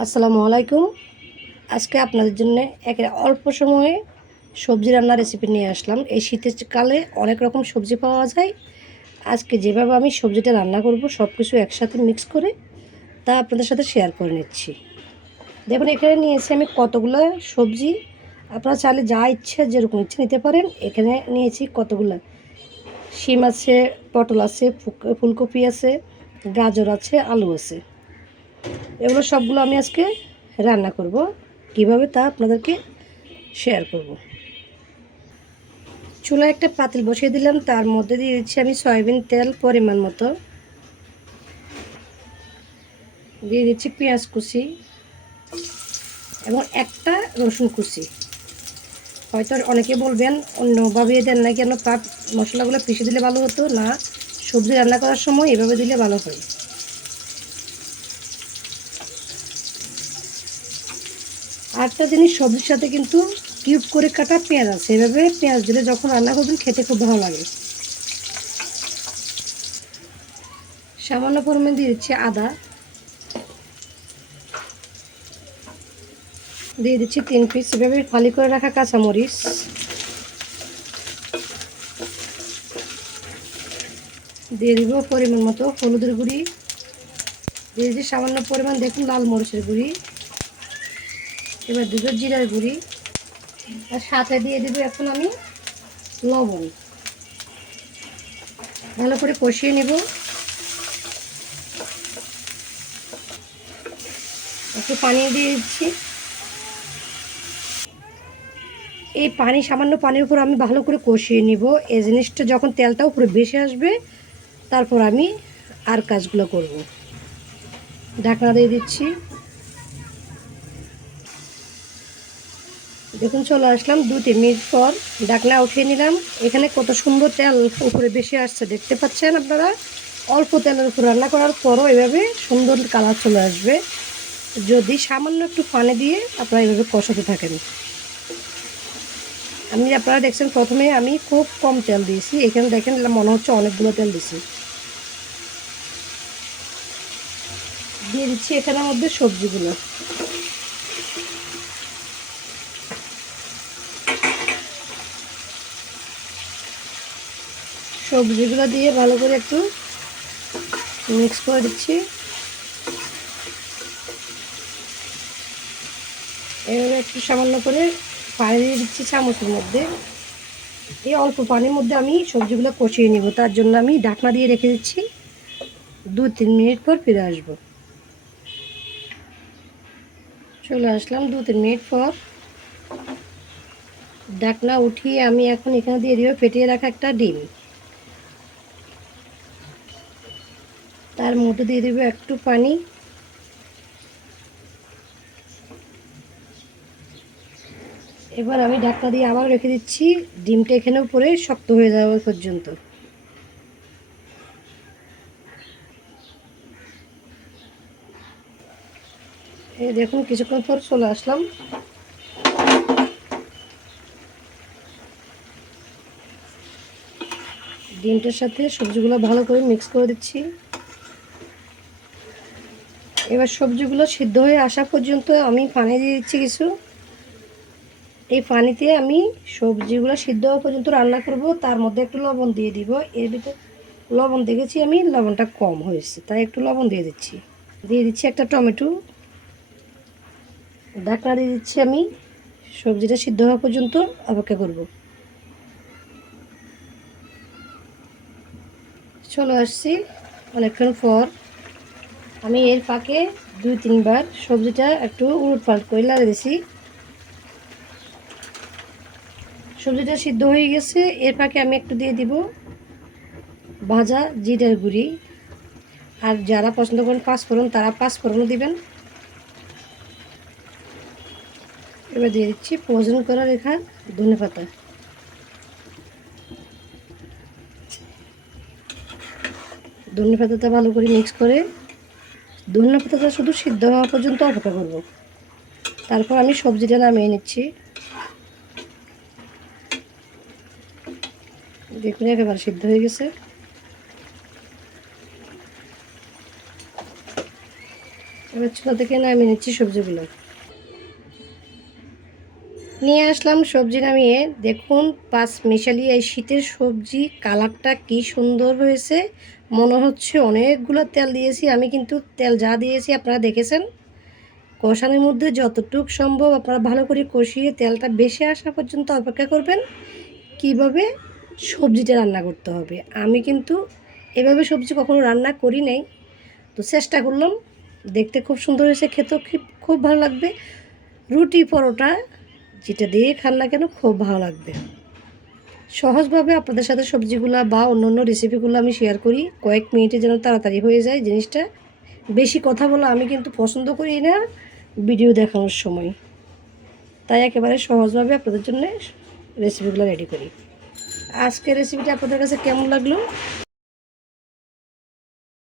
আসসালামু আলাইকুম। আজকে আপনাদের জন্য এক অল্প সময়ে সবজি রান্নার রেসিপি নিয়ে আসলাম। এই শীতের কালে অনেক রকম সবজি পাওয়া যায়। আজকে যেভাবে আমি সবজিটা রান্না করব সব কিছু একসাথে মিক্স করে তা আপনাদের সাথে শেয়ার করে নিচ্ছি। দেখুন, এখানে নিয়েছি আমি কতগুলো সবজি। আপনারা চাইলে যা ইচ্ছে, যেরকম ইচ্ছে নিতে পারেন। এখানে নিয়েছি কতগুলো শিম আছে, পটল আছে ফুলকপি আছে, গাজর আছে, আলু আছে। এগুলো সবগুলো আমি আজকে রান্না করব। কীভাবে তা আপনাদেরকে শেয়ার করব। চুলায় একটা পাতিল বসিয়ে দিলাম, তার মধ্যে দিয়ে দিচ্ছি আমি সয়াবিন তেল পরিমাণ মতো। দিয়ে দিচ্ছি পেঁয়াজ কুচি এবং একটা রসুন কুচি। হয়তো অনেকে বলবেন অন্যভাবে দেন না কেন? পাট মশলাগুলো পিষে দিলে ভালো হতো না। সবজি রান্না করার সময় এভাবে দিলে ভালো হয়। আরেকটা জিনিস, সবজির সাথে কিন্তু কিউব করে কাটা পেঁয়াজ আছে। এভাবে পেঁয়াজ দিলে যখন রান্না করবেন খেতে খুব ভালো লাগে। সামান্য পরিমাণ দিয়ে দিচ্ছি আদা। দিয়ে দিচ্ছি তিন পিস এভাবে ফালি করে রাখা কাঁচামরিচ। দিয়ে দিব পরিমাণ মতো হলুদের গুঁড়ি। দিয়ে দিচ্ছি সামান্য পরিমাণ, দেখুন, লাল মরিচের গুঁড়ি। এবার দিব জিরার গুঁড়ি, আর সাথে দিয়ে দিব এখন আমি লবণ। ভালো করে কষিয়ে নেব। একটু পানি দিয়ে দিচ্ছি। এই পানি, সামান্য পানির উপর আমি ভালো করে কষিয়ে নিব। এই জিনিসটা যখন তেলটা উপরে বেশি আসবে, তারপর আমি আর কাজগুলো করব। ঢাকনা দিয়ে দিচ্ছি। দেখুন, চলে আসলাম দু তিন মিনিট পর। ডাকনা উঠিয়ে নিলাম। এখানে কত সুন্দর তেল উপরে বেশি আসছে, দেখতে পাচ্ছেন আপনারা? অল্প তেলের উপর রান্না করার পরও এভাবে সুন্দর কালার চলে আসবে। যদি সামান্য একটু পানি দিয়ে আপনারা এভাবে কষাতে থাকেন। আমি, আপনারা দেখছেন, প্রথমে আমি খুব কম তেল দিয়েছি। এখানে দেখেন মনে হচ্ছে অনেকগুলো তেল দিয়েছি। দিয়ে দিচ্ছি এখানের মধ্যে সবজিগুলো। সবজিগুলো দিয়ে ভালো করে একটু মিক্স করে দিচ্ছি। এবারে একটু সামান্য করে পানি দিয়ে দিচ্ছি চামচের মধ্যে। এই অল্প পানির মধ্যে আমি সবজিগুলো কষিয়ে নিব, তার জন্য আমি ঢাকনা দিয়ে রেখে দিচ্ছি। দু তিন মিনিট পর ফিরে আসব। চলে আসলাম দু তিন মিনিট পর। ঢাকনা উঠিয়ে আমি এখন এখানে দিয়ে দিব ফেটিয়ে রাখা একটা ডিম। তার মধ্যে দিয়ে দেবো একটু পানি। এবার আমি ঢাকনা দিয়ে আবার রেখে দিচ্ছি। ডিমটা এখানেও পরে শক্ত হয়ে যাওয়া পর্যন্ত। এই দেখুন, কিছুক্ষণ পর চলে আসলাম। ডিমটার সাথে সবজিগুলো ভালো করে মিক্স করে দিচ্ছি। এবার সবজিগুলো সিদ্ধ হয়ে আসা পর্যন্ত আমি পানি দিয়ে দিচ্ছি কিছু। এই পানিতে আমি সবজিগুলো সিদ্ধ হওয়া পর্যন্ত রান্না করব, তার মধ্যে একটু লবণ দিয়ে দিব। এর ভিতরে লবণ দেখেছি আমি, লবণটা কম হয়েছে, তাই একটু লবণ দিয়ে দিচ্ছি। দিয়ে দিচ্ছি একটা টমেটো। ঢাকনা দিয়ে দিচ্ছি আমি, সবজিটা সিদ্ধ হওয়া পর্যন্ত অপেক্ষা করব। চলে আসছি অনেকক্ষণ পর। আমি এর ফাঁকে দুই, তিনবার সবজিটা একটু উলট পাল্ট করে লাগিয়ে দিছি। সবজিটা সিদ্ধ হয়ে গেছে। এর ফাঁকে আমি একটু দিয়ে দিব ভাজা জিরার গুঁড়ি। আর যারা পছন্দ করেন পাঁচফোড়ন, তারা পাঁচফোড়নও দিবেন। এবার দিয়ে দিচ্ছি প্রয়োজন করা রেখা ধনে পাতা। ধনে পাতাটা ভালো করে মিক্স করে ধনে পাতাটা শুধু সিদ্ধ হওয়া পর্যন্ত অপেক্ষা করব। তারপর আমি সবজিটা নামিয়ে নিচ্ছি। দেখুন, একেবারে সিদ্ধ হয়ে গেছে। এবার চুলা থেকে নামিয়ে নিচ্ছি সবজিগুলো। নিয়ে আসলাম সবজি নামিয়ে। দেখুন, পাঁচ মিশালি এই শীতের সবজি কালারটা কি সুন্দর হয়েছে। মনে হচ্ছে অনেকগুলো তেল দিয়েছি, আমি কিন্তু তেল যা দিয়েছি আপনারা দেখেছেন। কষানোর মধ্যে যতটুক সম্ভব আপনারা ভালো করে কষিয়ে তেলটা বেশি আসা পর্যন্ত অপেক্ষা করবেন। কীভাবে? সবজিটা রান্না করতে হবে। আমি কিন্তু এভাবে সবজি কখনো রান্না করি নাই। তো চেষ্টা করলাম। দেখতে খুব সুন্দর হয়েছে, খেতেও খুব খুব ভালো লাগবে। রুটি পরোটা যেটা দিয়ে খান না কেন খুব ভালো লাগবে। সহজভাবে আপনাদের সাথে সবজিগুলো বা অন্য অন্য রেসিপিগুলো আমি শেয়ার করি। কয়েক মিনিটে যেন তাড়াতাড়ি হয়ে যায় জিনিসটা। বেশি কথা বলা আমি কিন্তু পছন্দ করি না ভিডিও দেখানোর সময়। তাই একেবারে সহজভাবে আপনাদের জন্য রেসিপিগুলো রেডি করি। আজকের রেসিপিটা আপনাদের কাছে কেমন লাগল?